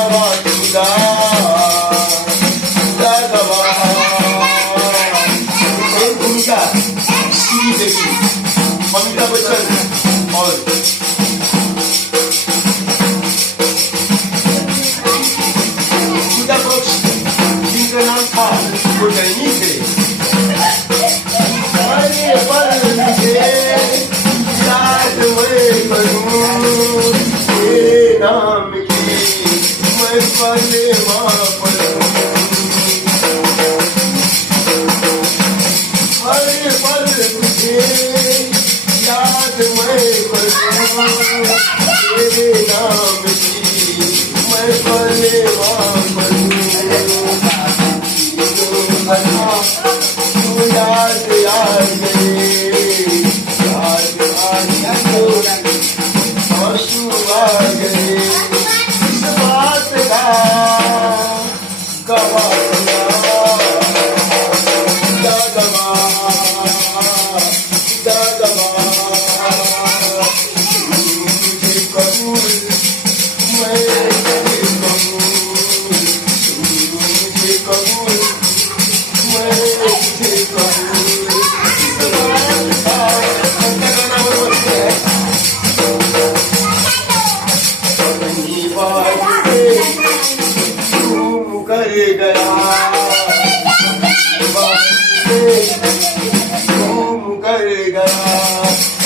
गावा तुझा तुझा गावा एक भूमिका श्रीदेवी अमिताभ बच्चन और पूजा पक्ष जिनका नाम था वो जैनी थे याद मैं करूं ये नाम की मैं पले पढ़ूं हर पल तुझे याद मैं करूं ये नाम की मैं पले पढ़ूं याद याद आंसू आ गए इस बात का गवा मुझे कबूल मैं मुझे कबूल मैं कर गया घूम कर गया